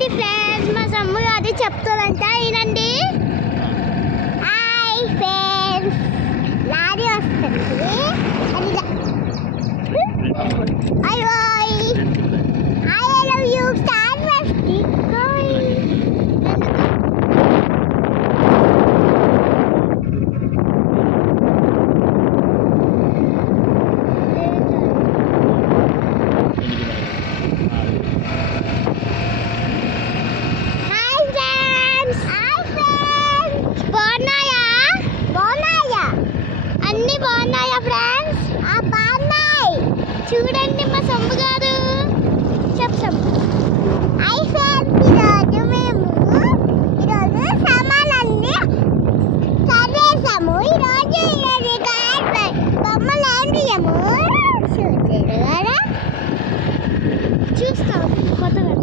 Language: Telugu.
చూడండి ఫ్రెండ్స్, మా సమ్ము అది చెప్తారంట. ఈనండి. హాయ్ ఫ్రెండ్స్, లారీ వస్తుంది. అయ్యో I love you. Stand చూడండి మా సమ్ము గారు చెప్తాం. ఈరోజు మేము సామాన్లన్నీ చదివేసాము. ఈరోజు బొమ్మలు ఏంటియము చూసారు కదా, చూస్తాం కొత్తగా